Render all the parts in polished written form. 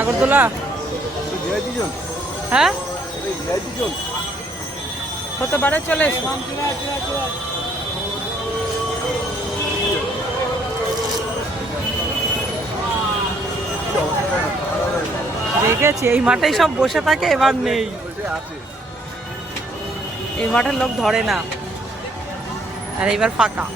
নাগরদোলা হ্যাঁ হতে পারে, চলে এসো। দেখেছি এই মাঠেই সব বসে থাকে, এবার নেই, এই মাঠের লোক ধরে না, আর এবার ফাঁকা।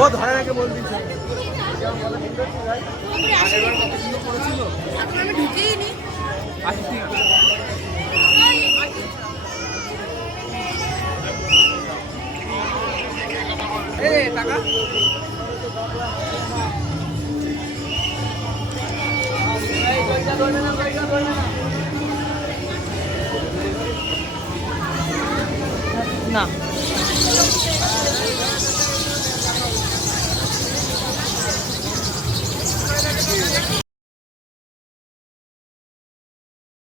ও ধরে রেখে বল দিচ্ছে টাকা না